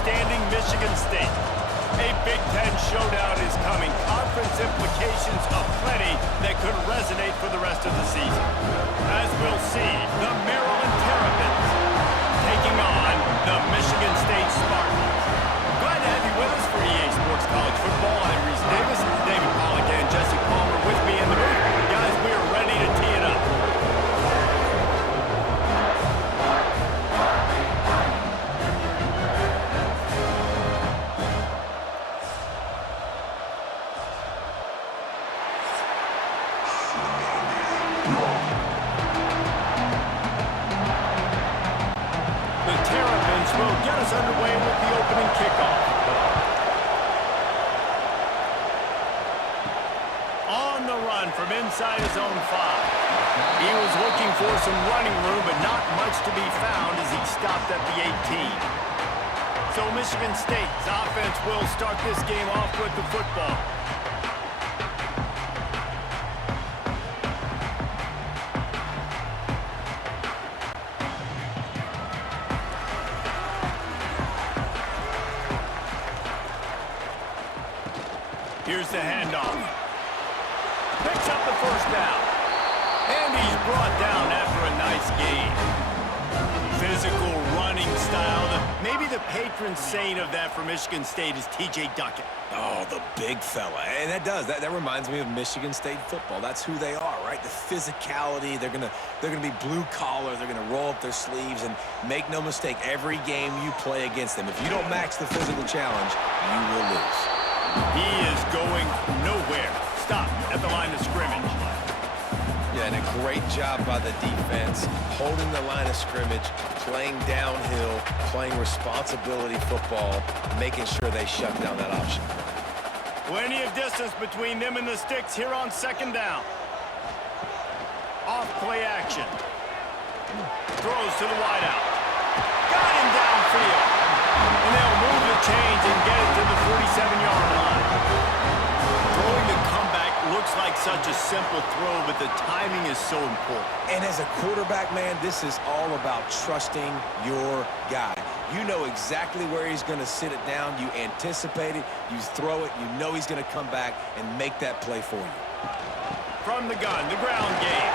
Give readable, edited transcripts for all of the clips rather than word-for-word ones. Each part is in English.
outstanding Michigan State. A Big Ten showdown is coming. Conference implications aplenty that could resonate for the rest of the season. As we'll see, the Maryland Terrapins taking on the Michigan State Spartans. Glad to have you with us for EA Sports College Football. I'm Reese Davis, David Pollack, and Jesse Palmer with me in the booth. Guys, we are ready to tee it up. Will get us underway with the opening kickoff. On the run from inside his own 5. He was looking for some running room, but not much to be found as he stopped at the 18. So Michigan State's offense will start this game off with the football. Here's the handoff. Picks up the first down. And he's brought down after a nice gain. Physical running style. Maybe the patron saint of that for Michigan State is T.J. Duckett. Oh, the big fella. And that reminds me of Michigan State football. That's who they are, right? The physicality. They're gonna be blue collar. They're gonna roll up their sleeves, and make no mistake, every game you play against them, if you don't match the physical challenge, you will lose. He is going nowhere. Stop at the line of scrimmage. Yeah, and a great job by the defense, holding the line of scrimmage, playing downhill, playing responsibility football, making sure they shut down that option. Plenty of distance between them and the sticks here on second down. Off play action. Throws to the wideout. Got him downfield. And they'll move the chains and get it to the 47-yard line. Throwing the comeback looks like such a simple throw, but the timing is so important. And as a quarterback, man, this is all about trusting your guy. You know exactly where he's going to sit it down. You anticipate it. You throw it. You know he's going to come back and make that play for you. From the gun, the ground game.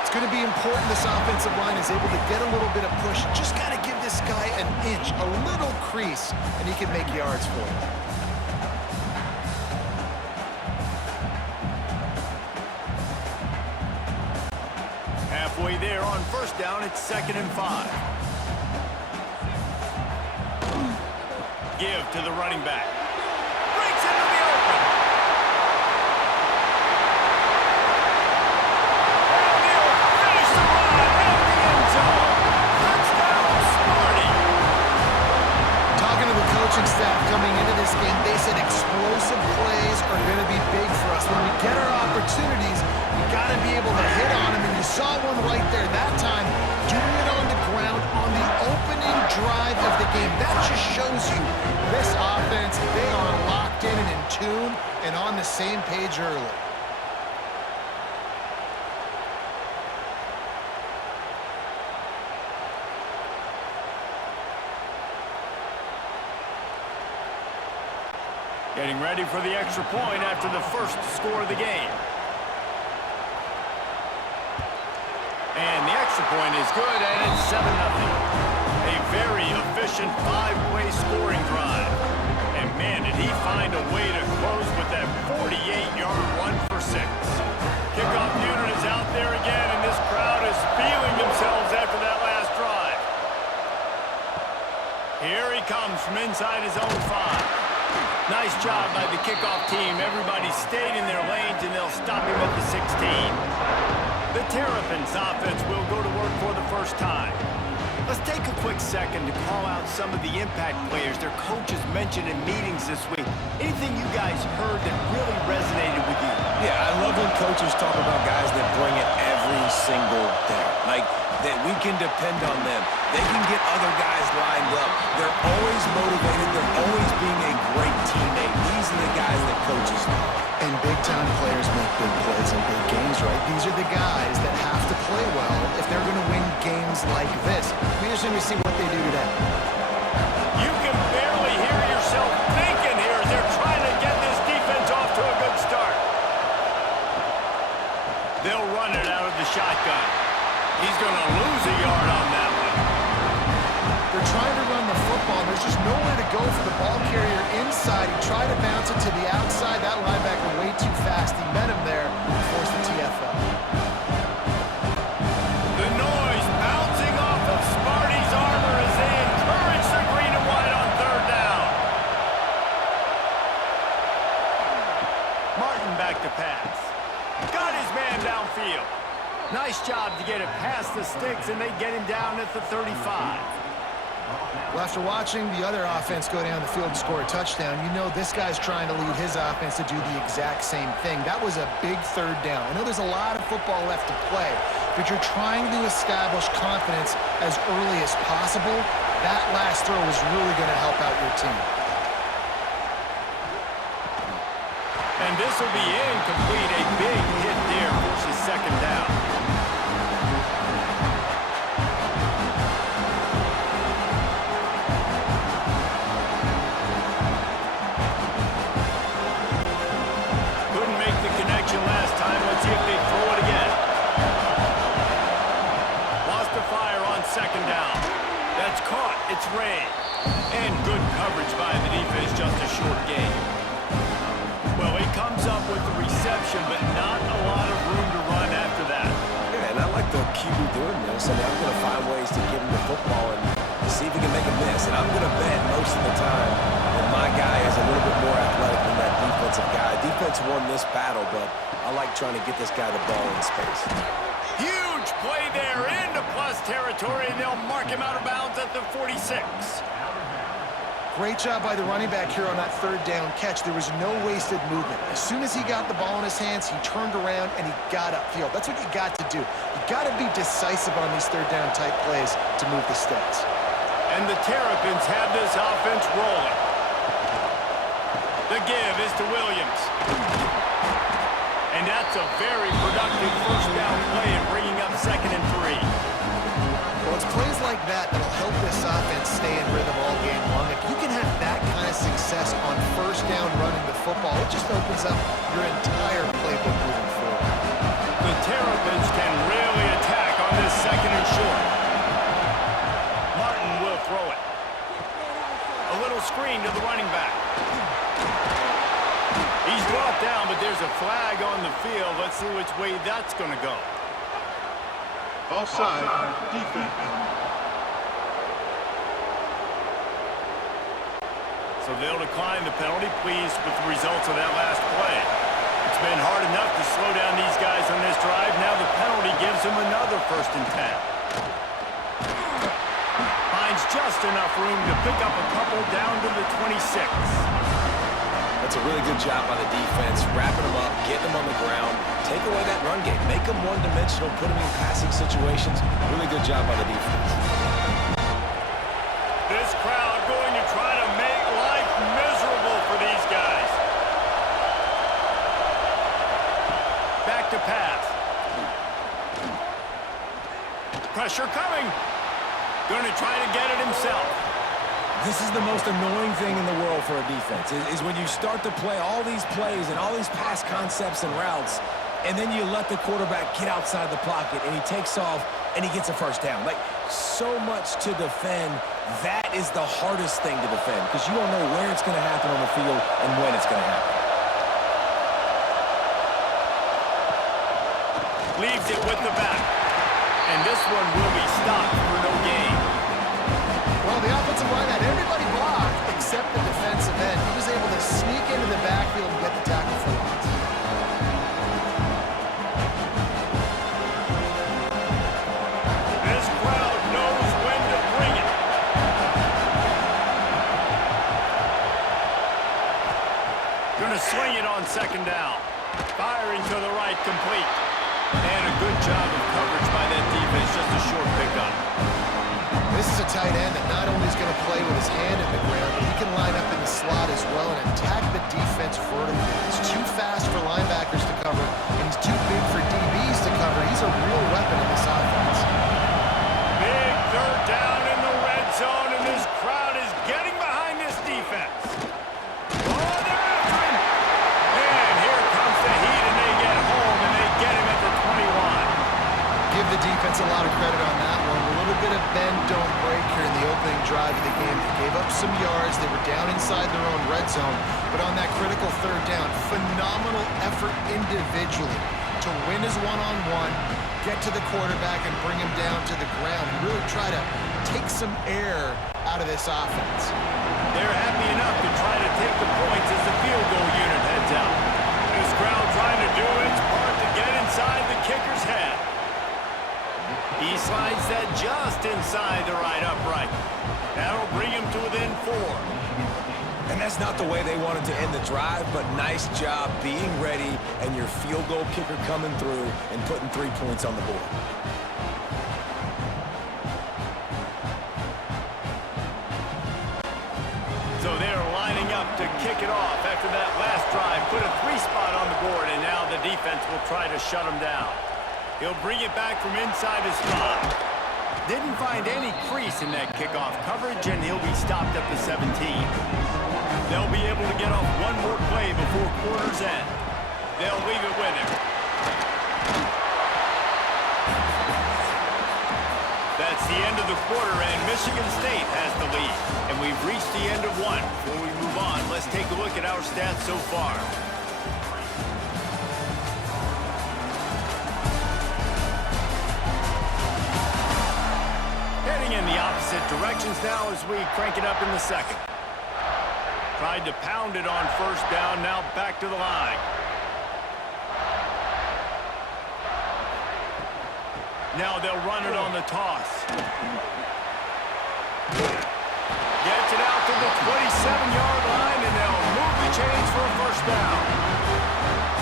It's going to be important this offensive line is able to get a little bit of push. Just got to give this guy an inch, a little crease, and he can make yards for you. Halfway there on first down, it's 2nd and 5. Give to the running back. Breaks into the open. And he'll finish the run in the end zone. Touchdown, Sparty. Talking to the coaching staff coming into this game, they said explosive plays are going to be big for us. When we get our opportunities, we got to be able to hit on them, and you saw one right there that time, doing it on the ground on the opening drive of the game. That just shows you this offense, they are locked in and in tune and on the same page early. Getting ready for the extra point after the first score of the game. And the extra point is good, and it's 7-0. A very efficient 5-play scoring drive. And man, did he find a way to close with that 48-yard run for 6. Kickoff unit is out there again, and this crowd is feeling themselves after that last drive. Here he comes from inside his own 5. Nice job by the kickoff team. Everybody stayed in their lanes, and they'll stop him at the 16. The Terrapins offense will go to work for the first time. Let's take a quick second to call out some of the impact players their coaches mentioned in meetings this week. Anything you guys heard that really resonated with you? Yeah, I love when coaches talk about guys that bring it every single day. Like, that we can depend on them. They can get other guys lined up. They're always motivated. They're always being a great teammate. These are the guys that coaches love. And big-time players make big plays in big games, right? These are the guys that have to play well if they're going to win games like this. We just need to see what they do today. You can run it out of the shotgun. He's going to lose a yard on that one. They're trying to run the football, and there's just nowhere to go for the ball carrier inside. He tried to bounce it to the outside. That linebacker way too fast. He met him there and forced the TFL. The noise bouncing off of Sparty's armor as they encourage the green and white on third down. Martin back to pass. Got his man downfield. Nice job to get it past the sticks, and they get him down at the 35. Well, after watching the other offense go down the field and score a touchdown, you know this guy's trying to lead his offense to do the exact same thing. That was a big third down. I know there's a lot of football left to play, but you're trying to establish confidence as early as possible. That last throw was really going to help out your team. And this will be incomplete. A big hit there, forces second down. Couldn't make the connection last time. Let's see if they throw it again. Lost the fire on second down. That's caught. It's Ray. And good coverage by the defense. Just a short gain. Well, he comes up with the reception, but not a lot of room to run after that. Yeah, and I like the QB doing this. I mean, I'm going to find ways to give him the football and see if he can make a miss. And I'm going to bet most of the time that my guy is a little bit more athletic than that defensive guy. Defense won this battle, but I like trying to get this guy the ball in space. Huge play there into plus territory, and they'll mark him out of bounds at the 46. Great job by the running back here on that third down catch. There was no wasted movement. As soon as he got the ball in his hands, he turned around and he got upfield. That's what you got to do. You got to be decisive on these third down type plays to move the sticks. And the Terrapins have this offense rolling. The give is to Williams. And that's a very productive first down play in bringing up 2nd and 3. Well, it's plays like that that'll help this offense stay in rhythm all game long. If you can have that kind of success on first down running the football, it just opens up your entire playbook moving forward. The Terrapins can really attack on this 2nd and short. Martin will throw it. A little screen to the running back. He's brought down, but there's a flag on the field. Let's see which way that's going to go. Offside, defense. So they'll decline the penalty, pleased with the results of that last play. It's been hard enough to slow down these guys on this drive. Now the penalty gives them another 1st and 10. Finds just enough room to pick up a couple down to the 26. That's a really good job by the defense, wrapping them up, getting them on the ground, take away that run game, make them one-dimensional, put them in passing situations. Really good job by the defense. This crowd going to try to make life miserable for these guys. Back to pass. Pressure coming. Going to try to get it himself. This is the most annoying thing in the world for a defense, is when you start to play all these plays and all these pass concepts and routes, and then you let the quarterback get outside the pocket, and he takes off, and he gets a first down. Like, so much to defend. That is the hardest thing to defend, because you don't know where it's going to happen on the field and when it's going to happen. Leaves it with the back. And this one will be stopped for no gain. Well, the offensive line had everybody blocked except the defensive end. He was able to sneak into the backfield and get the tackle for loss. This crowd knows when to bring it. Going to swing it on 2nd down. Firing to the right, complete. And a good job of coverage by that defense, just a short pickup. This is a tight end that not only is going to play with his hand in the ground, but he can line up in the slot as well and attack the defense vertically. He's too fast for linebackers to cover, and he's too big for DBs to cover. He's a real weapon in this offense. Big third down in the red zone, and this crowd is getting behind this defense. Oh, they're after him. And here comes the heat, and they get home, and they get him at the 21. don't break here in the opening drive of the game. They gave up some yards. They were down inside their own red zone. But on that critical third down, phenomenal effort individually to win his one-on-one, get to the quarterback and bring him down to the ground and really try to take some air out of this offense. They're happy enough to try to take the points as the field goal unit heads out. This crowd trying to do its part to get inside the kicker's head. He slides that just inside the right upright. That'll bring him to within 4. And that's not the way they wanted to end the drive, but nice job being ready and your field goal kicker coming through and putting 3 points on the board. So they're lining up to kick it off after that last drive. Put a 3 spot on the board, and now the defense will try to shut him down. He'll bring it back from inside his 5. Didn't find any crease in that kickoff coverage, and he'll be stopped at the 17. They'll be able to get off one more play before quarter's end. They'll leave it with him. That's the end of the quarter, and Michigan State has the lead. And we've reached the end of one. Before we move on, let's take a look at our stats so far. Heading in the opposite directions now as we crank it up in the second. Tried to pound it on first down, now back to the line. Now they'll run it on the toss. Gets it out to the 27-yard line, and they'll move the chains for a first down.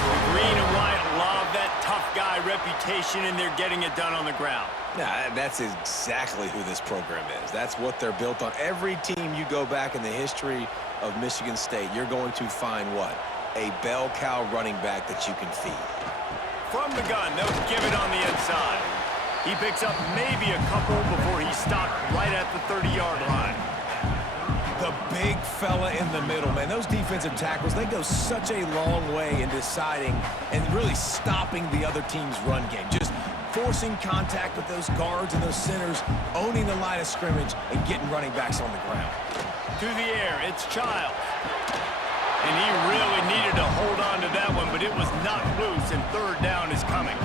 The green and white love that tough guy reputation, and they're getting it done on the ground. Yeah, that's exactly who this program is. That's what they're built on. Every team you go back in the history of Michigan State, you're going to find what? A bell cow running back that you can feed. From the gun, they'll give it on the inside. He picks up maybe a couple before he stopped right at the 30-yard line. The big fella in the middle, man. Those defensive tackles, they go such a long way in deciding and really stopping the other team's run game. Just forcing contact with those guards and those centers, owning the line of scrimmage, and getting running backs on the ground. To the air, it's Childs. And he really needed to hold on to that one, but it was knocked loose, and third down is coming.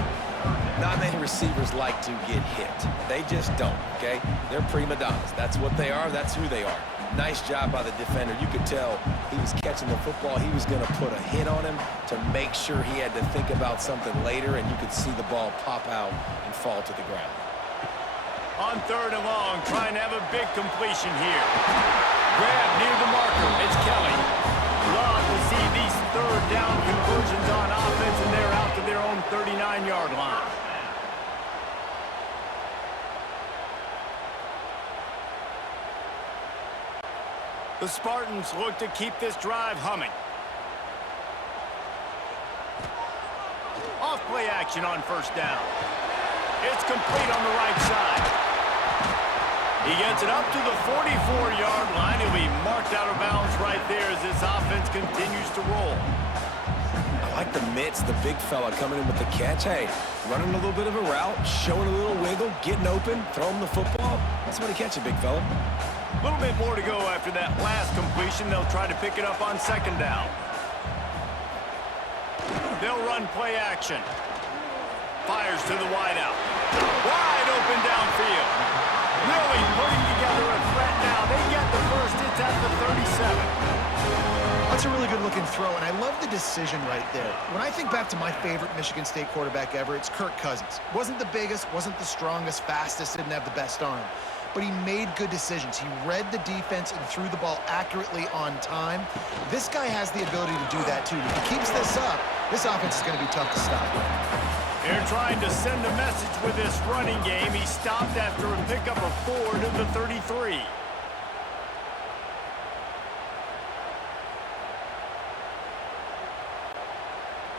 Not many receivers like to get hit. They just don't, okay? They're prima donnas. That's what they are. That's who they are. Nice job by the defender. You could tell he was catching the football. He was going to put a hit on him to make sure he had to think about something later, and you could see the ball pop out and fall to the ground. On third and long, trying to have a big completion here. Grab near the marker. It's Kelly. Love to see these third down conversions on offense, and they're out to their own 39-yard line. The Spartans look to keep this drive humming. Off play action on first down. It's complete on the right side. He gets it up to the 44-yard line. He'll be marked out of bounds right there as this offense continues to roll. I like the mitts, the big fella coming in with the catch. Hey, running a little bit of a route, showing a little wiggle, getting open, throwing the football. That's when he catch it, big fella. A little bit more to go after that last completion. They'll try to pick it up on second down. They'll run play action. Fires to the wideout. Wide open downfield. Really putting together a threat now. They get the first. It's at the 37. That's a really good-looking throw, and I love the decision right there. When I think back to my favorite Michigan State quarterback ever, it's Kirk Cousins. Wasn't the biggest, wasn't the strongest, fastest, didn't have the best arm. But he made good decisions. He read the defense and threw the ball accurately on time. This guy has the ability to do that, too. If he keeps this up, this offense is going to be tough to stop. They're trying to send a message with this running game. He stopped after a pickup of 4 to the 33.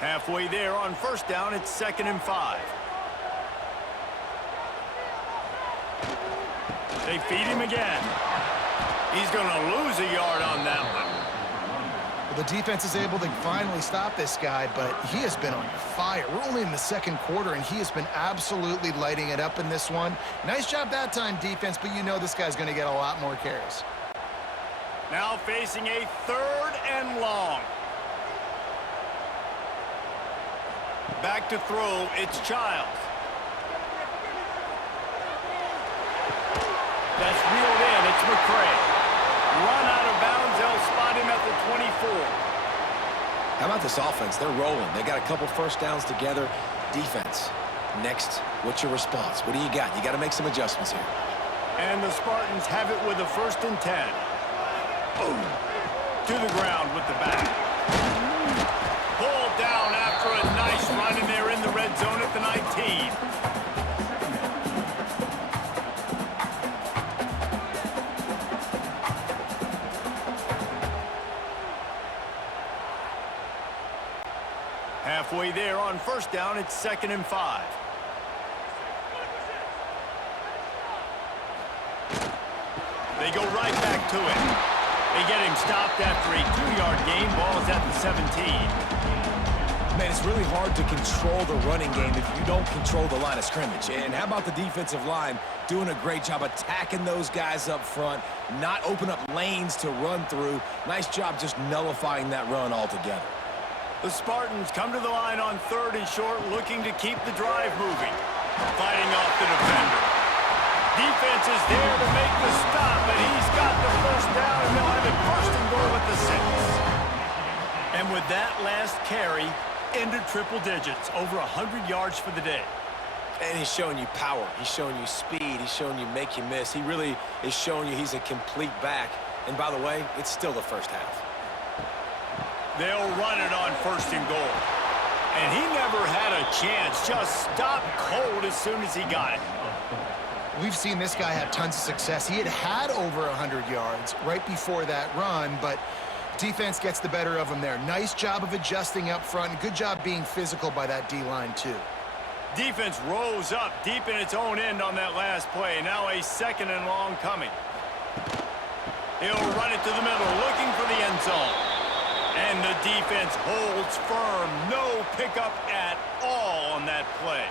Halfway there on first down, it's 2nd and 5. They feed him again. He's going to lose a yard on that one. Well, the defense is able to finally stop this guy, but he has been on fire. We're only in the second quarter, and he has been absolutely lighting it up in this one. Nice job that time, defense, but you know this guy's going to get a lot more carries. Now facing a 3rd and long. Back to throw, it's Childs. That's reeled in, it's McCray. Run out of bounds, they'll spot him at the 24. How about this offense? They're rolling. They got a couple first downs together. Defense, next, what's your response? What do you got? You got to make some adjustments here. And the Spartans have it with a 1st and 10. Boom. To the ground with the back. Pulled down after a nice run, and they're in the red zone at the 19. Halfway there on 1st down, it's 2nd and 5. They go right back to it. They get him stopped after a 2-yard gain. Ball's at the 17. Man, it's really hard to control the running game if you don't control the line of scrimmage. And how about the defensive line doing a great job attacking those guys up front, not open up lanes to run through. Nice job just nullifying that run altogether. The Spartans come to the line on 3rd and short, looking to keep the drive moving. Fighting off the defender. Defense is there to make the stop, but he's got the 1st down, and they'll have it 1st and goal at the 6. And with that last carry, into triple digits, over 100 yards for the day. And he's showing you power. He's showing you speed. He's showing you make you miss. He really is showing you he's a complete back. And by the way, it's still the first half. They'll run it on 1st and goal. And he never had a chance. Just stopped cold as soon as he got it. We've seen this guy have tons of success. He had over 100 yards right before that run, but defense gets the better of him there. Nice job of adjusting up front. Good job being physical by that D-line, too. Defense rose up deep in its own end on that last play. Now a 2nd and long coming. He'll run it to the middle, looking for the end zone. And the defense holds firm. No pickup at all on that play.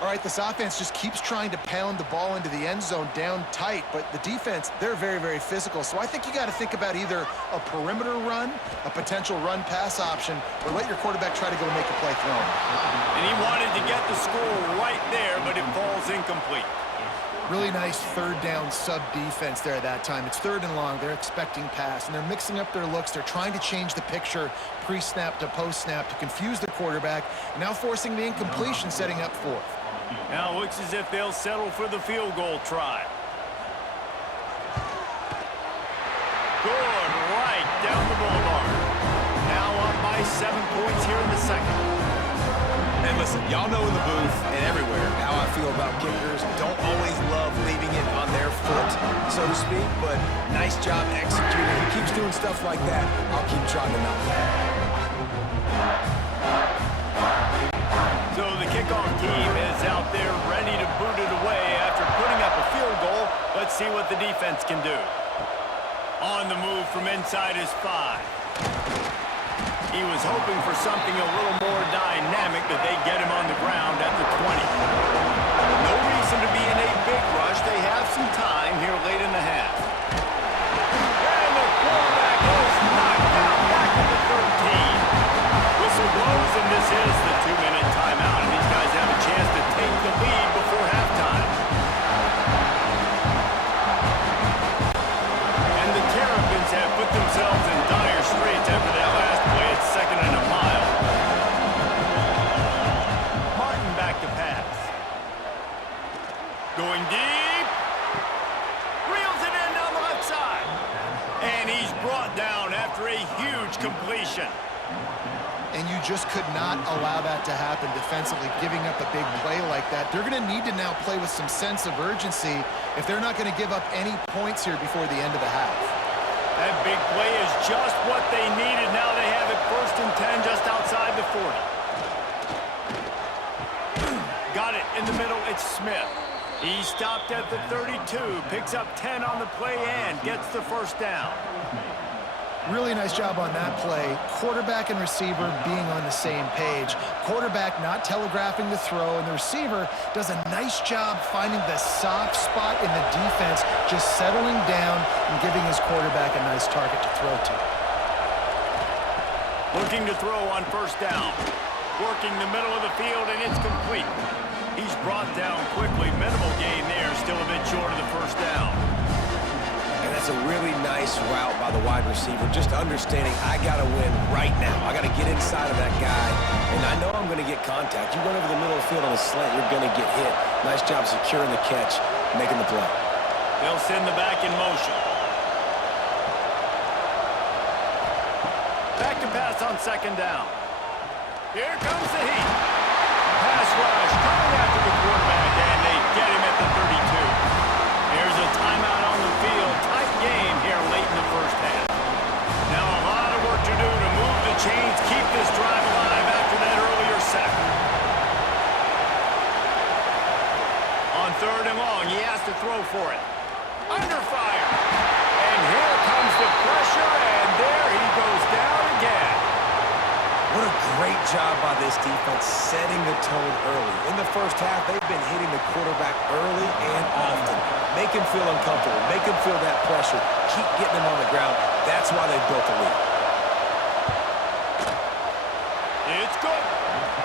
All right, this offense just keeps trying to pound the ball into the end zone down tight, but the defense, they're very, very physical. So I think you got to think about either a perimeter run, a potential run-pass option, or let your quarterback try to go make a play throwing. And he wanted to get the score right there, but it falls incomplete. Really nice 3rd down sub-defense there at that time. It's 3rd and long. They're expecting pass, and they're mixing up their looks. They're trying to change the picture pre-snap to post-snap to confuse the quarterback, now forcing the incompletion, setting up 4th. Now it looks as if they'll settle for the field goal try. Good right down the boulevard. Now up by 7 points here in the 2nd. And listen, y'all know in the booth and everywhere how I feel about kickers. Don't always love leaving it on their foot, so to speak, but nice job executing. He keeps doing stuff like that. I'll keep trying to knock that. So the kickoff team is out there ready to boot it away after putting up a field goal. Let's see what the defense can do. On the move from inside his 5. He was hoping for something a little more dynamic, but they get him on the ground at the 20. No reason to be in a big rush. They have some time here late in the half. And the quarterback is knocked out back at the 13. Whistle blows, and this is the 2-minute timeout, and these guys have a chance to take the lead before halftime. And the Terrapins have put themselves in dire straits after that last play. It's 2nd and a mile. Martin back to pass. Going deep. Reels it in down the left side. And he's brought down after a huge completion. And you just could not allow that to happen defensively, giving up a big play like that. They're going to need to now play with some sense of urgency if they're not going to give up any points here before the end of the half. That big play is just what they needed. Now they have it 1st and 10 just outside the 40. Got it in the middle. It's Smith. He stopped at the 32, picks up 10 on the play and gets the 1st down. Really nice job on that play. Quarterback and receiver being on the same page. Quarterback not telegraphing the throw, and the receiver does a nice job finding the soft spot in the defense, just settling down and giving his quarterback a nice target to throw to. Looking to throw on first down. Working the middle of the field, and it's complete. He's brought down quickly. Minimal gain there, still a bit short of the first down. And that's a really nice route by the wide receiver, just understanding I got to win right now. I got to get inside of that guy, and I know I'm going to get contact. You run over the middle of the field on a slant, you're going to get hit. Nice job securing the catch, making the play. They'll send the back in motion. Back to pass on second down. Here comes the heat. Pass rush coming after the quarterback, and they get him at the 32. There's a timeout on the field. Tight game here late in the first half. Now a lot of work to do to move the chains, keep this drive alive after that earlier sack. On third and long, he has to throw for it. Under fire. And here comes the pressure, and there he goes down again. What a great job by this defense setting the tone early. In the first half, they've been hitting the quarterback early and often. Make him feel uncomfortable. Make him feel that pressure. Keep getting him on the ground. That's why they built the lead. It's good.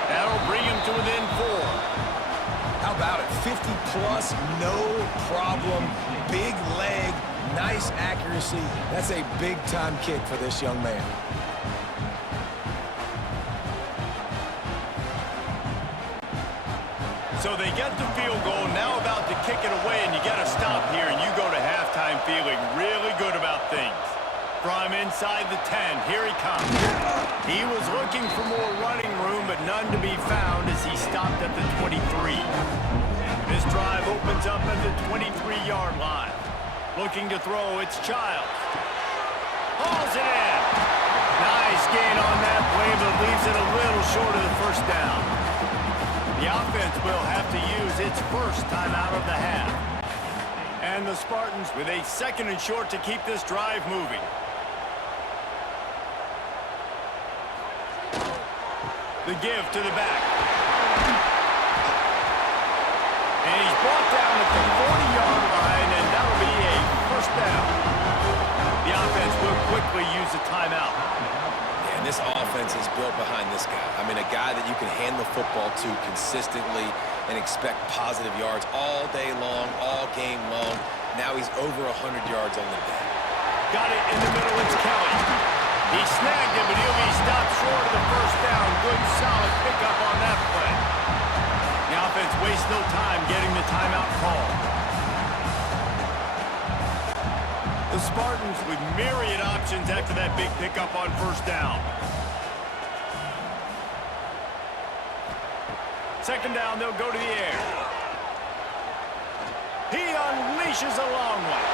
That'll bring him to within 4. How about it? 50-plus, no problem. Big leg, nice accuracy. That's a big-time kick for this young man. So they get the field goal, now about to kick it away, and you got to stop here, and you go to halftime feeling really good about things. From inside the 10, here he comes. He was looking for more running room, but none to be found as he stopped at the 23. This drive opens up at the 23-yard line. Looking to throw, it's Childs. Hauls it in. Nice gain on that play, but leaves it a little short of the first down. The offense will have to use its first timeout of the half. And the Spartans with a second and short to keep this drive moving. The give to the back. And he's brought down at the 40-yard line, and that'll be a first down. The offense will quickly use a timeout. And this offense is built behind this guy. I mean, a guy that you can hand the football to consistently and expect positive yards all day long, all game long. Now he's over 100 yards on the day. Got it in the middle, it's Kelly. He snagged it, but he'll be stopped short of the first down. Good, solid pickup on that play. The offense wastes no time getting the timeout call. The Spartans with myriad options after that big pickup on first down. Second down, they'll go to the air. He unleashes a long one.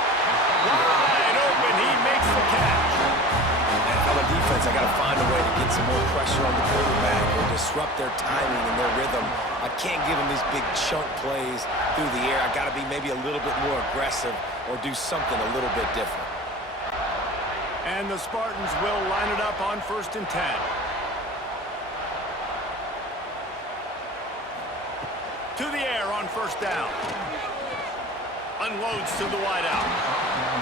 Wide open, he makes the catch. And on the defense, I got to find a way to get some more pressure on the quarterback or disrupt their timing and their rhythm. I can't give them these big chunk plays through the air. I got to be maybe a little bit more aggressive or do something a little bit different. And the Spartans will line it up on 1st and 10. To the air on first down. Unloads to the wideout.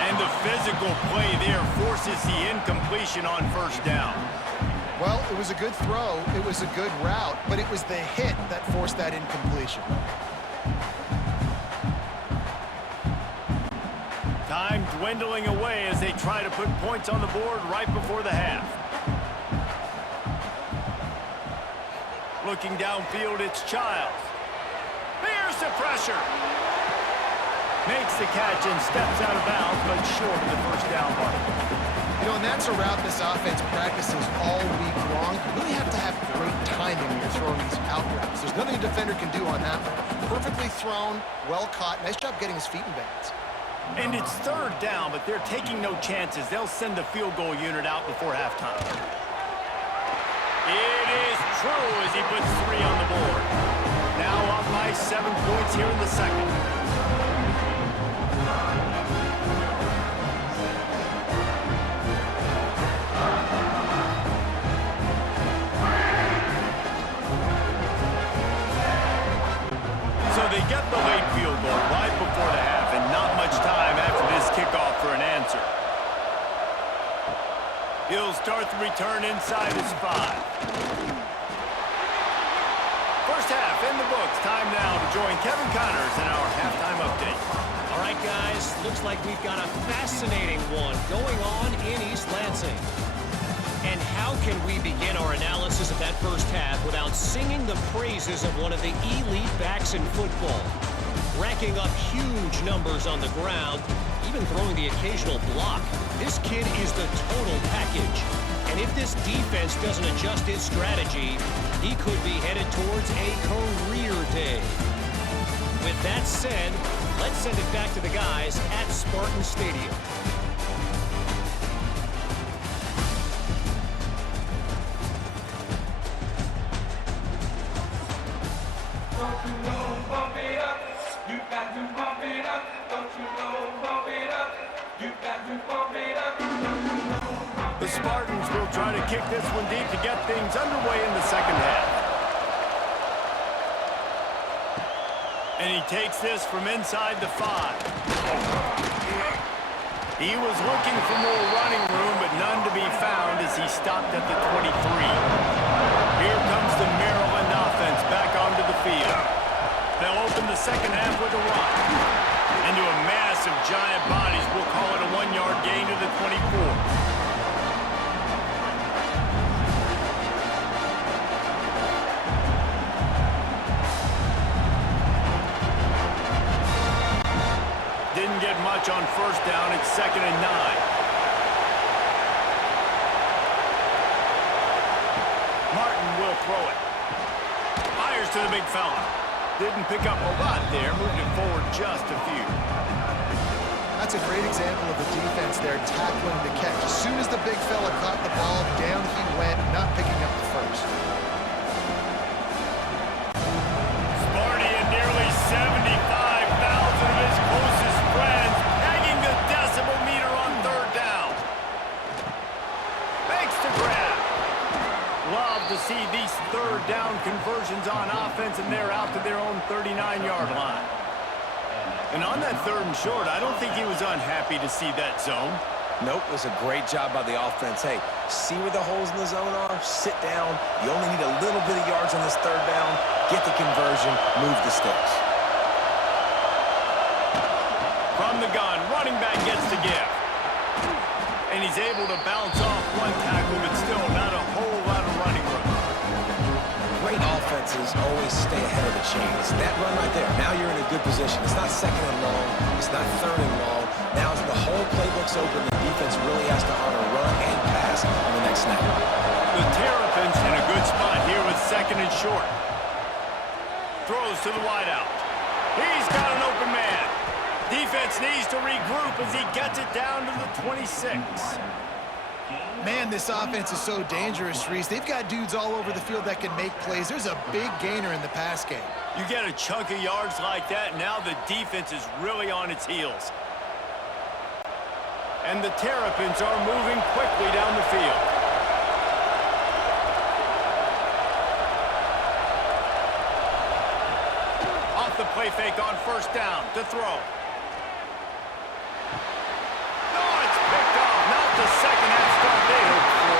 And the physical play there forces the incompletion on first down. Well, it was a good throw. It was a good route, but it was the hit that forced that incompletion. Time dwindling away as they try to put points on the board right before the half. Looking downfield, it's Childs. There's the pressure. Makes the catch and steps out of bounds, but short of the first down mark. You know, and that's a route this offense practices all week long. You really have to have great timing when you're throwing these out routes. There's nothing a defender can do on that one. Perfectly thrown, well caught. Nice job getting his feet in bounds. And it's third down, but they're taking no chances. They'll send the field goal unit out before halftime. It is true as he puts 3 on the board. Now up by 7 points here in the second. start the return inside his 5. First half in the books. Time now to join Kevin Connors in our halftime update. All right, guys, looks like we've got a fascinating one going on in East Lansing. And how can we begin our analysis of that first half without singing the praises of one of the elite backs in football? Racking up huge numbers on the ground, even throwing the occasional block. This kid is the total package. And if this defense doesn't adjust its strategy, he could be headed towards a career day. With that said, let's send it back to the guys at Spartan Stadium. Don't you know, bump it up. You got to bump it up. Don't you know, bump it up. You got to bump it up. The Spartans will try to kick this one deep to get things underway in the second half. And he takes this from inside the 5. He was looking for more running room, but none to be found as he stopped at the 23. Here comes the Maryland offense back onto the field. They'll open the second half with a run. Into a mass of giant bodies, we'll call it a 1-yard gain to the 24. Didn't get much on first down. It's 2nd and 9. Martin will throw it. Fires to the big fella. Didn't pick up a lot there. Moved it forward just a few. That's a great example of the defense there tackling the catch. As soon as the big fella caught the ball, down he went, not picking up the first. Sparty and nearly 75,000 of his closest friends pegging the decibel meter on 3rd down. Makes the grab. Love to see these 3rd down conversions on offense, and they're out to their own 39-yard line. And on that 3rd and short, I don't think he was unhappy to see that zone. Nope, it was a great job by the offense. Hey, see where the holes in the zone are? Sit down. You only need a little bit of yards on this 3rd down. Get the conversion. Move the sticks. From the gun, running back gets the gift. And he's able to bounce off one tackle, but still not a whole lot of running room. Great offenses always stay ahead of the chains. That run right there, now you're in a good position. It's not 2nd and long. It's not 3rd and long. Now the whole playbook's open. The defense really has to honor run and pass on the next snap. The Terrapins in a good spot here with 2nd and short. Throws to the wideout. He's got an open man. Defense needs to regroup as he gets it down to the 26. Man, this offense is so dangerous, Reese. They've got dudes all over the field that can make plays. There's a big gainer in the pass game. You get a chunk of yards like that, now the defense is really on its heels. And the Terrapins are moving quickly down the field. Off the play fake on 1st down to throw. The second half start they hoped for.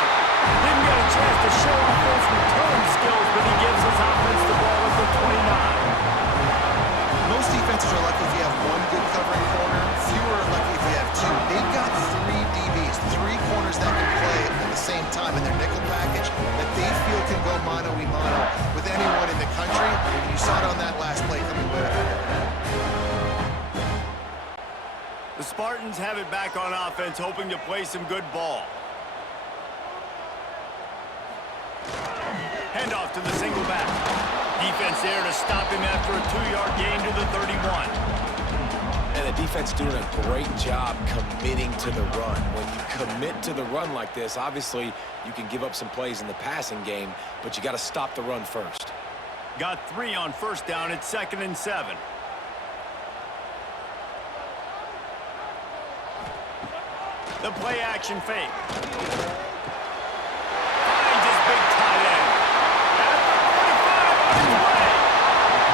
Didn't get a chance to show off those return skills, but he gives his offense the ball at the 29. Most defenses are lucky if you have one good covering corner. Fewer are lucky if you have 2. They've got 3 DBs, 3 corners that can play at the same time in their nickel package that they feel can go mano-a-mano with anyone in the country. And you saw it on that last play coming back. The Spartans have it back on offense, hoping to play some good ball. Handoff to the single back. Defense there to stop him after a 2-yard gain to the 31. And the defense doing a great job committing to the run. When you commit to the run like this, obviously you can give up some plays in the passing game, but you got to stop the run first. Got 3 on 1st down. It's 2nd and 7. The play action fake. Finds his big tight end. At the 45 on his way.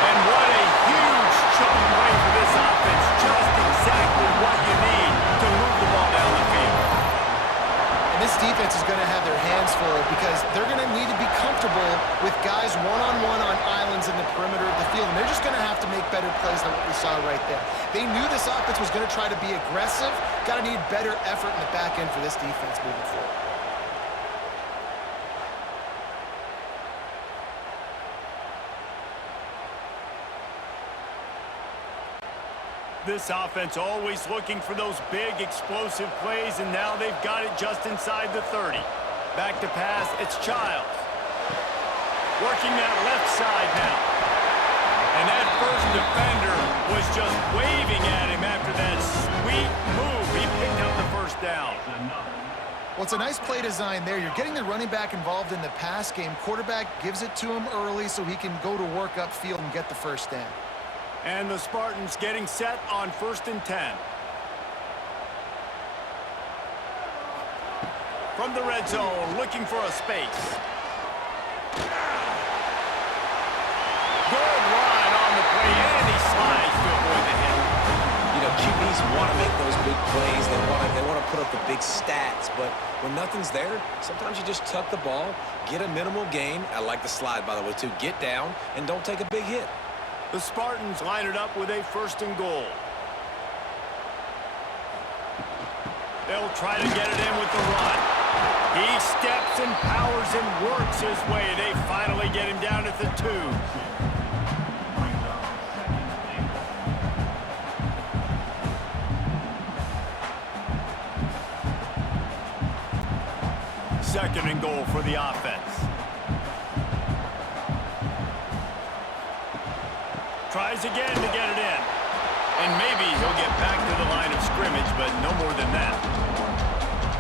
And what a huge chunk play for this offense. Just exactly what you need to move the ball down the field. And this defense is going to have Cole, because they're going to need to be comfortable with guys one-on-one on islands in the perimeter of the field, and they're just going to have to make better plays than what we saw right there. They knew this offense was going to try to be aggressive. Got to need better effort in the back end for this defense moving forward. This offense always looking for those big, explosive plays, and now they've got it just inside the 30. Back to pass, it's Childs. Working that left side now. And that first defender was just waving at him after that sweet move. He picked up the first down. Well, it's a nice play design there. You're getting the running back involved in the pass game. Quarterback gives it to him early so he can go to work upfield and get the first down. And the Spartans getting set on 1st and 10. From the red zone, looking for a space. Good line on the play, and he slides to avoid the hit. You know, QBs want to make those big plays. They want to put up the big stats. But when nothing's there, sometimes you just tuck the ball, get a minimal gain. I like the slide, by the way, too. Get down and don't take a big hit. The Spartans line it up with a 1st and goal. They'll try to get it in with the run. He steps and powers and works his way. They finally get him down at the 2. Second and goal for the offense. Tries again to get it in. And maybe he'll get back to the line of scrimmage, but no more than that.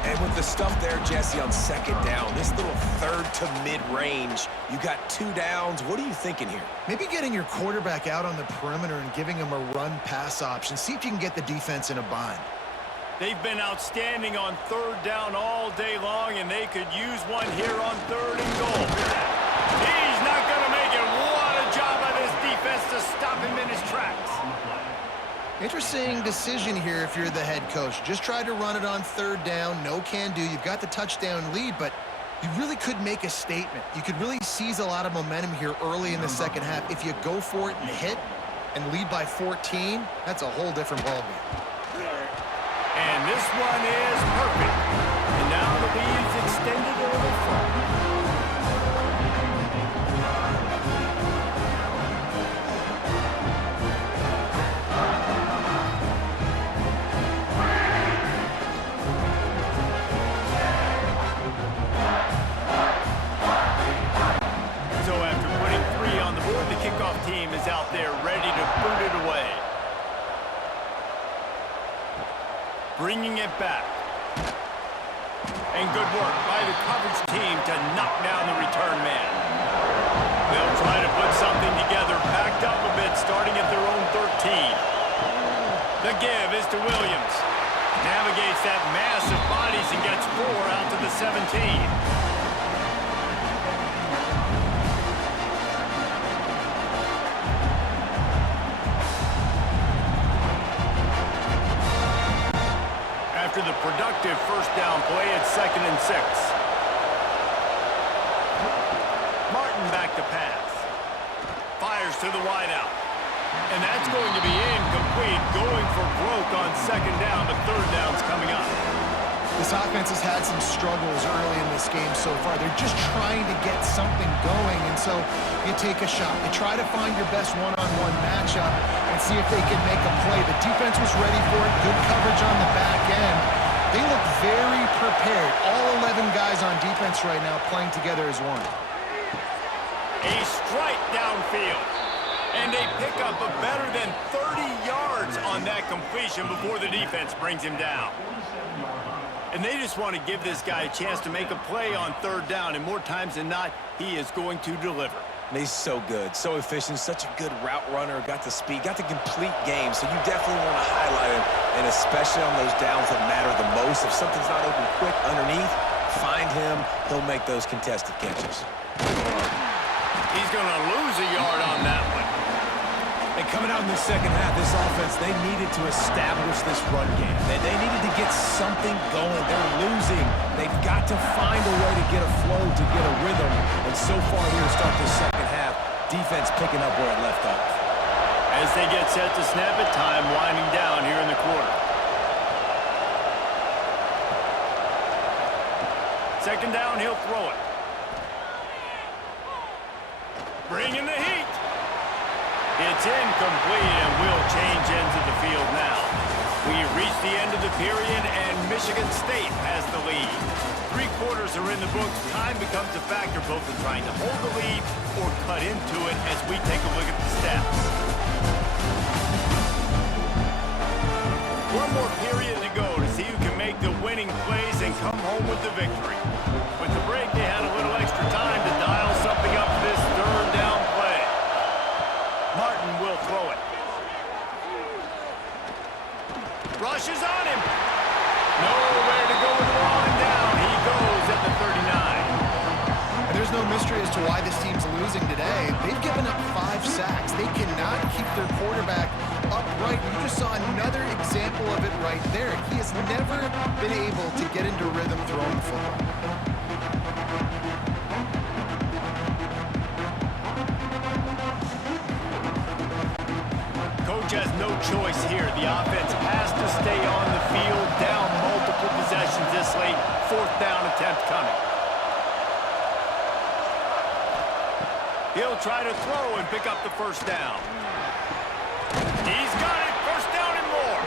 And with the stuff there, Jesse, on 2nd down, this little 3rd to mid-range, you got 2 downs. What are you thinking here? Maybe getting your quarterback out on the perimeter and giving him a run-pass option. See if you can get the defense in a bind. They've been outstanding on 3rd down all day long, and they could use one here on 3rd and goal. He's not going to make it. What a job by this defense to stop him in his tracks. Interesting decision here if you're the head coach. Just try to run it on 3rd down. No can do. You've got the touchdown lead, but you really could make a statement. You could really seize a lot of momentum here early in the second half. If you go for it and hit and lead by 14, that's a whole different ballgame. And this one is perfect. And now the lead's extended a little further. So after putting 3 on the board, the kickoff team is out there ready to boot it away. Bringing it back. And good work by the coverage team to knock down the return man. They'll try to put something together, backed up a bit, starting at their own 13. The give is to Williams. Navigates that mass of bodies and gets 4 out to the 17. After the productive 1st down play, it's 2nd and 6. Martin back to pass. Fires to the wideout. And that's going to be incomplete. Going for broke on 2nd down, but 3rd down's coming up. This offense has had some struggles early in this game so far. They're just trying to get something going, and so you take a shot. You try to find your best one-on-one matchup and see if they can make a play. The defense was ready for it. Good coverage on the back end. They look very prepared. All 11 guys on defense right now playing together as one. A strike downfield. And they pick up a better than 30 yards on that completion before the defense brings him down. And they just want to give this guy a chance to make a play on 3rd down, and more times than not, he is going to deliver. And he's so good, so efficient, such a good route runner, got the speed, got the complete game, so you definitely want to highlight him, and especially on those downs that matter the most. If something's not open quick underneath, find him, he'll make those contested catches. He's going to lose a yard on that one. And coming out in the second half, this offense, they needed to establish this run game. They needed to get something going. They're losing. They've got to find a way to get a flow, to get a rhythm. And so far here to start this second half, defense picking up where it left off. As they get set to snap it, time winding down here in the quarter. Second down, he'll throw it. Bringing the heat. It's incomplete, and we'll change ends of the field now. We've reached the end of the period, and Michigan State has the lead. 3 quarters are in the books. Time becomes a factor both in trying to hold the lead or cut into it as we take a look at the stats. One more period to go to see who can make the winning plays and come home with the victory. With the break, they had a little extra time to dial something up for this third down play. Martin will throw it. Rushes on him. Nowhere to go with the ball and down. He goes at the 39. And there's no mystery as to why this team's losing today. They've given up 5 sacks. They cannot keep their quarterback upright. You just saw another example of it right there. He has never been able to get into rhythm throwing the football. Coach has no choice here. The offense has to stay on the field, down multiple possessions this late. 4th down attempt coming. He'll try to throw and pick up the first down. He's got it. First down and more.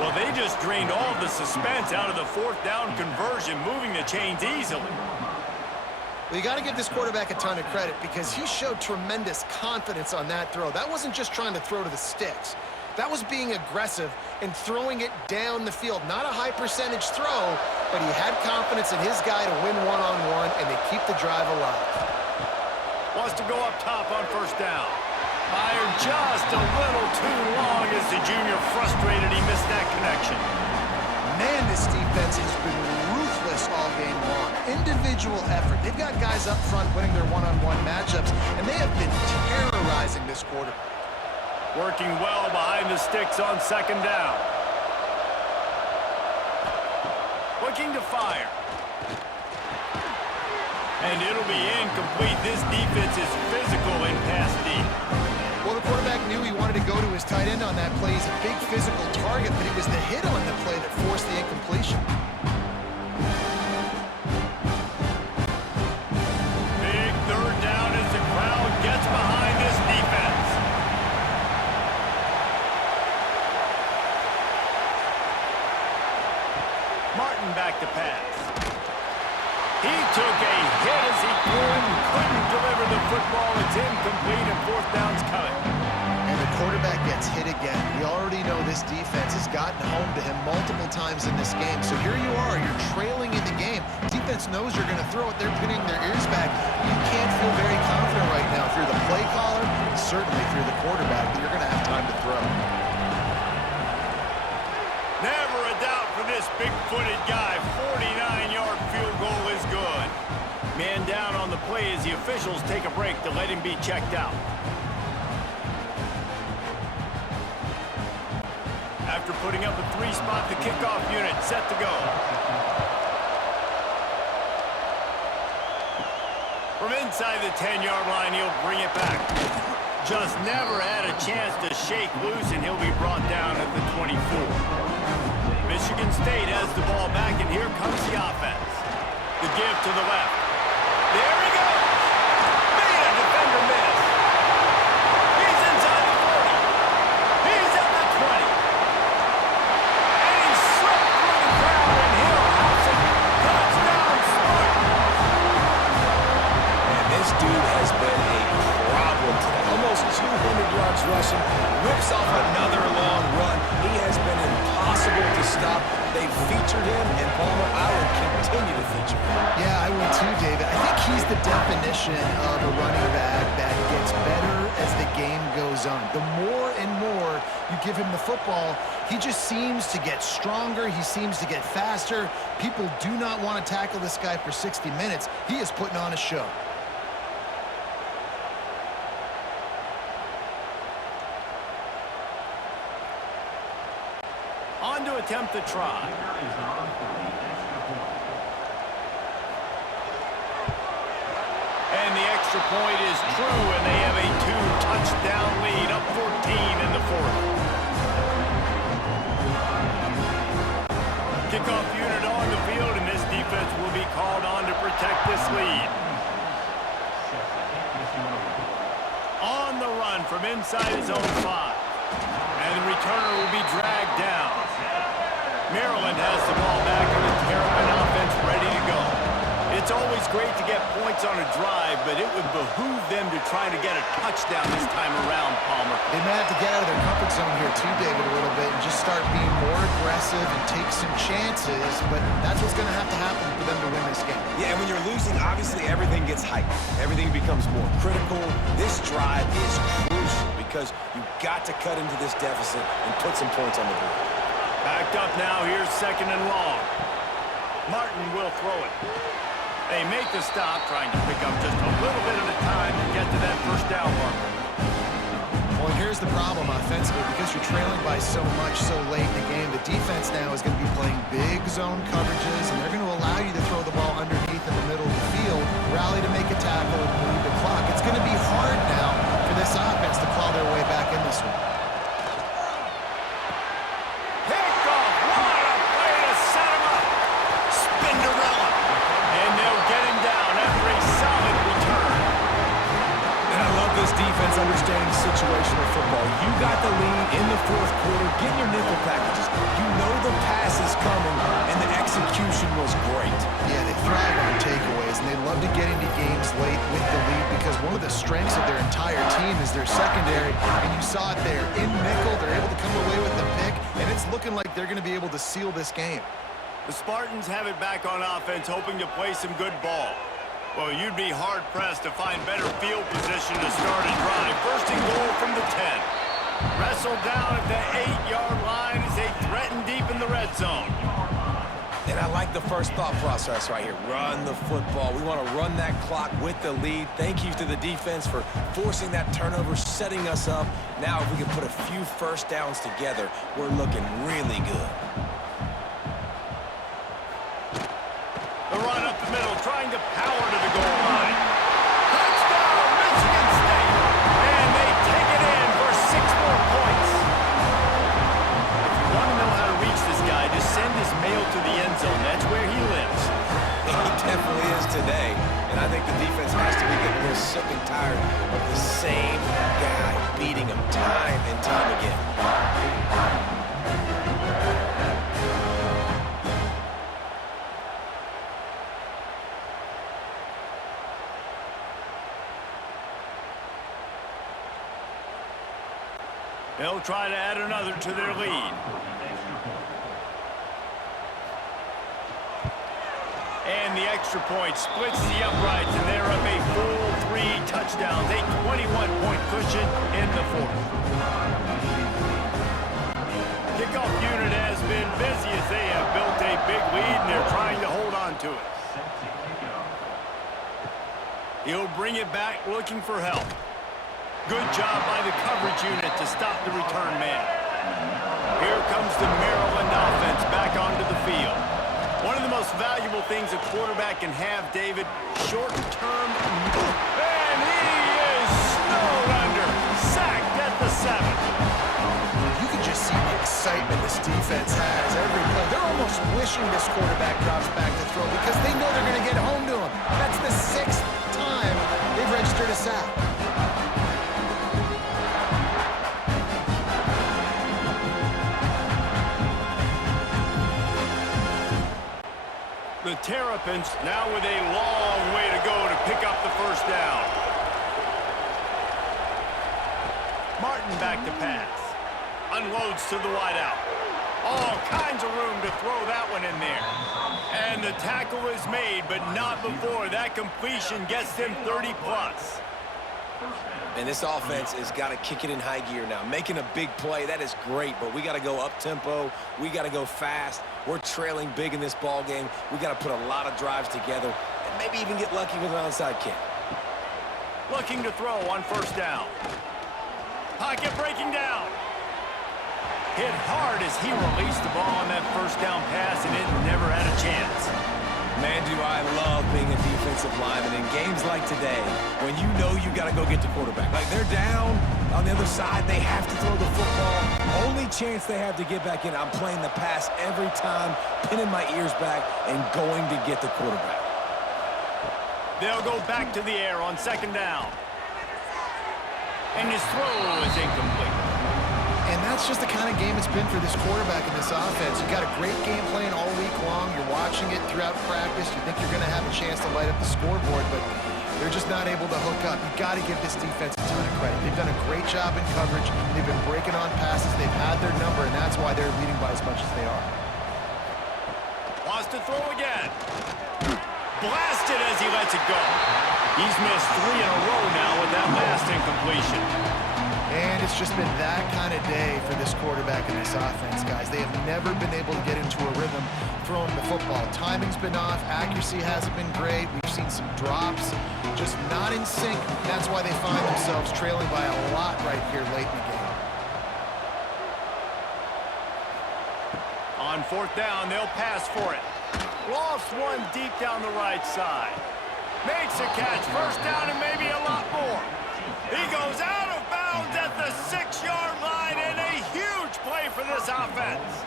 Well, they just drained all of the suspense out of the 4th down conversion, moving the chains easily. Well, you got to give this quarterback a ton of credit because he showed tremendous confidence on that throw. That wasn't just trying to throw to the sticks. That was being aggressive and throwing it down the field. Not a high percentage throw, but he had confidence in his guy to win one-on-one, and they keep the drive alive. Wants to go up top on first down. Fired just a little too long as the junior frustrated he missed that connection. Man, this defense has been ruthless all game long. Individual effort. They've got guys up front winning their one-on-one matchups, and they have been terrorizing this quarter. Working well behind the sticks on second down. Looking to fire. And it'll be incomplete. This defense is physical in pass deep. Well, the quarterback knew he wanted to go to his tight end on that play. He's a big physical target, but it was the hit on the play that forced the incompletion. Big 3rd down as the crowd gets behind this defense. Martin back to pass. He took a hit as he threw it and couldn't deliver the football. It's incomplete and 4th down's coming. And the quarterback gets hit again. We already know this defense has gotten home to him multiple times in this game. So here you are, you're trailing in the game. Defense knows you're going to throw it. They're pinning their ears back. You can't feel very confident right now if you're the play caller, certainly if you're the quarterback, that you're going to have time to throw. Never a doubt for this big-footed guy. 49-yard field goal is good. Man down on the play as the officials take a break to let him be checked out. After putting up a 3-spot, the kickoff unit set to go. From inside the 10-yard line, he'll bring it back. Just never had a chance to shake loose, and he'll be brought down at the 24. Michigan State has the ball back, and here comes the offense. The give to the left. There he goes! Made a defender miss. He's inside the 40. He's at the 20. And he slipped through the crowd, and he'll house it. Touchdown, Spartans! And this dude has been a problem today. Almost 200 yards rushing. Whips off another long run. He has been impossible to stop. They've featured him, and Palmer, I will continue to feature him. Yeah, I would too, David. I think he's the definition of a running back that gets better as the game goes on. The more and more you give him the football, he just seems to get stronger. He seems to get faster. People do not want to tackle this guy for 60 minutes. He is putting on a show. On to attempt the try. And the extra point is true, and they have a 2-touchdown lead, up 14 in the fourth. Kickoff unit on the field, and this defense will be called on to protect this lead. On the run from inside his own 5. And the returner will be dragged down. Maryland has the ball back, and the Terrapin offense ready to go. It's always great to get points on a drive, but it would behoove them to try to get a touchdown this time around, Palmer. They may have to get out of their comfort zone here too, David, a little bit and just start being more aggressive and take some chances, but that's what's going to have to happen for them to win this game. Yeah, and when you're losing, obviously everything gets hyped. Everything becomes more critical. This drive is crucial because you've got to cut into this deficit and put some points on the board. Backed up now, here's 2nd and long. Martin will throw it. They make the stop, trying to pick up just a little bit at a time to get to that first down marker. Well, here's the problem offensively. Because you're trailing by so much so late in the game, the defense now is going to be playing big zone coverages, and they're going to allow you to throw the ball underneath in the middle of the field, rally to make a tackle, and bleed the clock. It's going to be hard now for this offense to claw their way back in this one. Picked off. What a play to set him up. Spinderella. And they'll get him down after a solid return. And I love this defense understanding situational football. You got the lead in the 4th quarter. Get your nickel packages. You know the pass is coming, and the execution was great. Yeah, they thrive on takeaways, and they love to get into games late with the lead because one of the strengths of their entire team is their secondary, and you saw it there. In nickel, they're able to come away with the pick, and it's looking like they're going to be able to seal this game. The Spartans have it back on offense, hoping to play some good ball. Well, you'd be hard-pressed to find better field position to start a drive. 1st and goal from the 10. Wrestled down at the 8-yard line as they threaten deep in the red zone. And I like the first thought process right here. Run the football. We want to run that clock with the lead. Thank you to the defense for forcing that turnover, setting us up. Now, if we can put a few first downs together, we're looking really good. The run up the middle, trying to power to the goal line. Touchdown, Michigan State! And they take it in for 6 more points. If you want to know how to reach this guy, just send his mail to the end zone. That's where he lives. He definitely is today. And I think the defense has to be getting a little sick and tired of the same guy beating him time and time again. They'll try to add another to their lead. And the extra point splits the uprights, and they're up a full 3 touchdowns, a 21-point cushion in the 4th. Kickoff unit has been busy as they have built a big lead, and they're trying to hold on to it. He'll bring it back looking for help. Good job by the coverage unit to stop the return man. Here comes the Maryland offense back onto the field. One of the most valuable things a quarterback can have, David, short-term. And he is snowed under. Sacked at the 7. You can just see the excitement this defense has every play. They're almost wishing this quarterback drops back to throw because they know they're going to get home to him. That's the 6th time they've registered a sack. The Terrapins now with a long way to go to pick up the first down. Martin back to pass. Unloads to the wideout. All kinds of room to throw that one in there. And the tackle is made, but not before that completion gets them 30-plus. And this offense has got to kick it in high gear now. Making a big play, that is great, but we got to go up-tempo. We got to go fast. We're trailing big in this ball game. We got to put a lot of drives together and maybe even get lucky with an onside kick. Looking to throw on first down. Pocket breaking down. hit hard as he released the ball on that first down pass, and it never had a chance. Man, do I love being a defensive lineman in games like today when you know you got to go get the quarterback. Like, they're down on the other side. They have to throw the football. Only chance they have to get back in. I'm playing the pass every time, pinning my ears back, and going to get the quarterback. They'll go back to the air on second down. And his throw is incomplete. And that's just the kind of game it's been for this quarterback in this offense. You've got a great game plan all week long. You're watching it throughout practice. You think you're going to have a chance to light up the scoreboard, but they're just not able to hook up. You've got to give this defense a ton of credit. They've done a great job in coverage. They've been breaking on passes. They've had their number, and that's why they're leading by as much as they are. Wants to throw again. Blasted as he lets it go. He's missed 3 in a row now with that last incompletion. And it's just been that kind of day for this quarterback in this offense, guys. They have never been able to get into a rhythm throwing the football. Timing's been off. Accuracy hasn't been great. We've seen some drops, just not in sync. That's why they find themselves trailing by a lot right here late in the game. On fourth down, they'll pass for it. Lofts one deep down the right side. Makes a catch. First down and maybe a lot more. He goes out of bounds at the 6-yard line, and a huge play for this offense.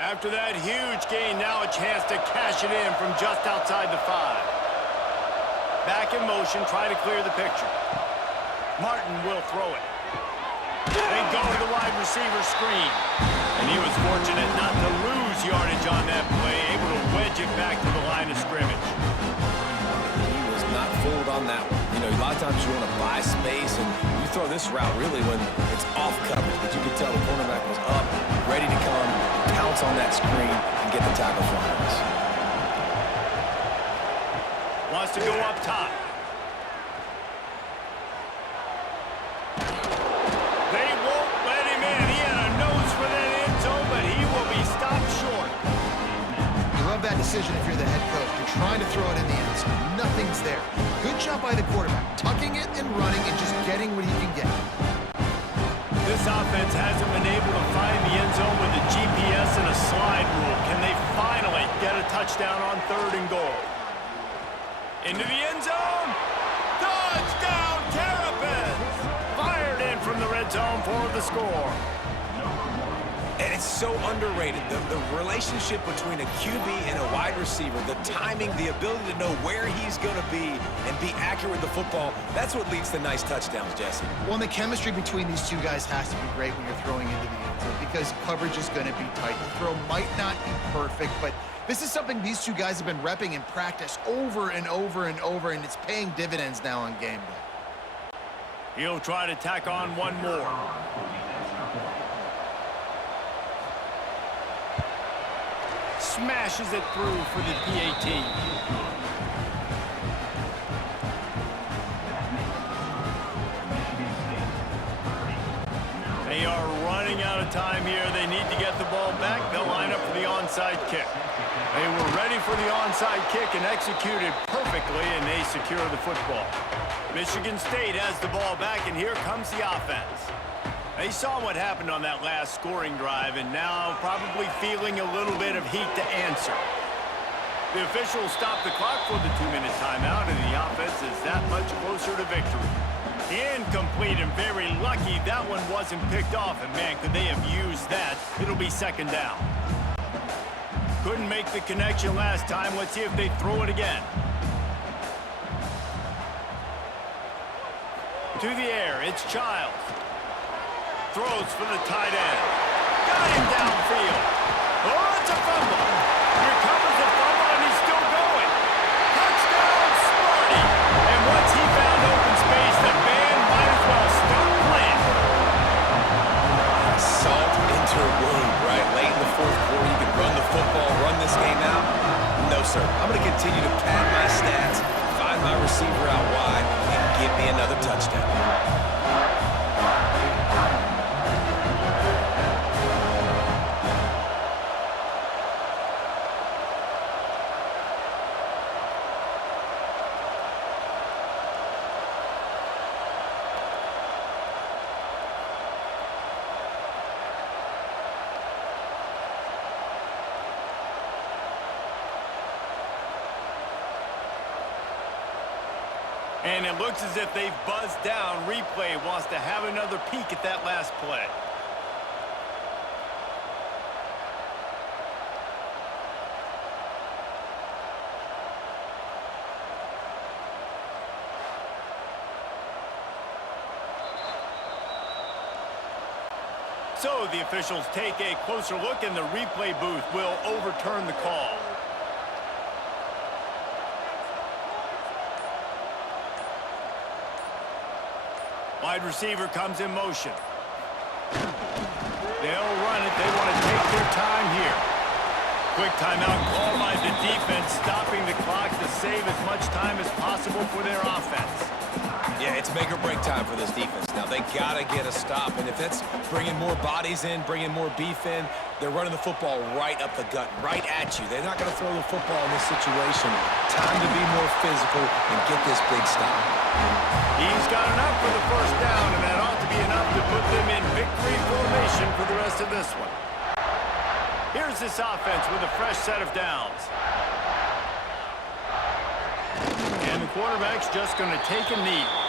After that huge gain, now a chance to cash it in from just outside the 5. Back in motion, try to clear the picture. Martin will throw it. They go to the wide receiver screen. And he was fortunate not to lose yardage on that play, able to wedge it back to the line of scrimmage. He was not fooled on that one. You know, a lot of times you want to buy space, and you throw this route really when it's off coverage. But you can tell the cornerback was up, ready to come, pounce on that screen, and get the tackle for us. Wants to go up top. They won't let him in. He had a nose for that end zone, but he will be stopped short. You love that decision if you're the head coach. You're trying to throw it in the end zone. Nothing's there. Good job by the quarterback, tucking it and running and just getting what he can get. This offense hasn't been able to find the end zone with a GPS and a slide rule. Can they finally get a touchdown on 3rd and goal? Into the end zone. Touchdown, Terrapins! Fired in from the red zone for the score. And it's so underrated, the relationship between a QB and a wide receiver, the timing, the ability to know where he's going to be and be accurate with the football, that's what leads to nice touchdowns, Jesse. Well, and the chemistry between these two guys has to be great when you're throwing into the end zone because coverage is going to be tight. The throw might not be perfect, but this is something these two guys have been repping in practice over and over and over, and it's paying dividends now on game day. He'll try to tack on one more. Smashes it through for the PAT. They are running out of time here. They need to get the ball back. They'll line up for the onside kick. They were ready for the onside kick and executed perfectly, and they secure the football. Michigan State has the ball back, and here comes the offense. They saw what happened on that last scoring drive, and now probably feeling a little bit of heat to answer. The officials stopped the clock for the 2-minute timeout, and the offense is that much closer to victory. Incomplete, and very lucky that one wasn't picked off, and man, could they have used that. It'll be 2nd down. Couldn't make the connection last time. Let's see if they throw it again. To the air, it's Childs. Throws for the tight end. Got him downfield. Oh, it's a fumble. Recovers the fumble, and he's still going. Touchdown, Sparty. And once he found open space, the band might as well stop playing. Salt into a wound, right? Late in the 4th quarter, you can run the football, run this game out. No, sir. I'm going to continue to pad my stats, find my receiver out wide, and give me another And it looks as if they've buzzed down. Replay wants to have another peek at that last play. So the officials take a closer look, and the replay booth will overturn the call. Wide receiver comes in motion. They'll run it. They want to take their time here. Quick timeout called by the defense, stopping the clock to save as much time as possible for their offense. Yeah, it's make or break time for this defense. Now, they got to get a stop, and if that's bringing more bodies in, bringing more beef in, they're running the football right up the gut, right at you. They're not going to throw the football in this situation. Time to be more physical and get this big stop. He's got enough for the first down, and that ought to be enough to put them in victory formation for the rest of this one. Here's this offense with a fresh set of downs. And the quarterback's just going to take a knee.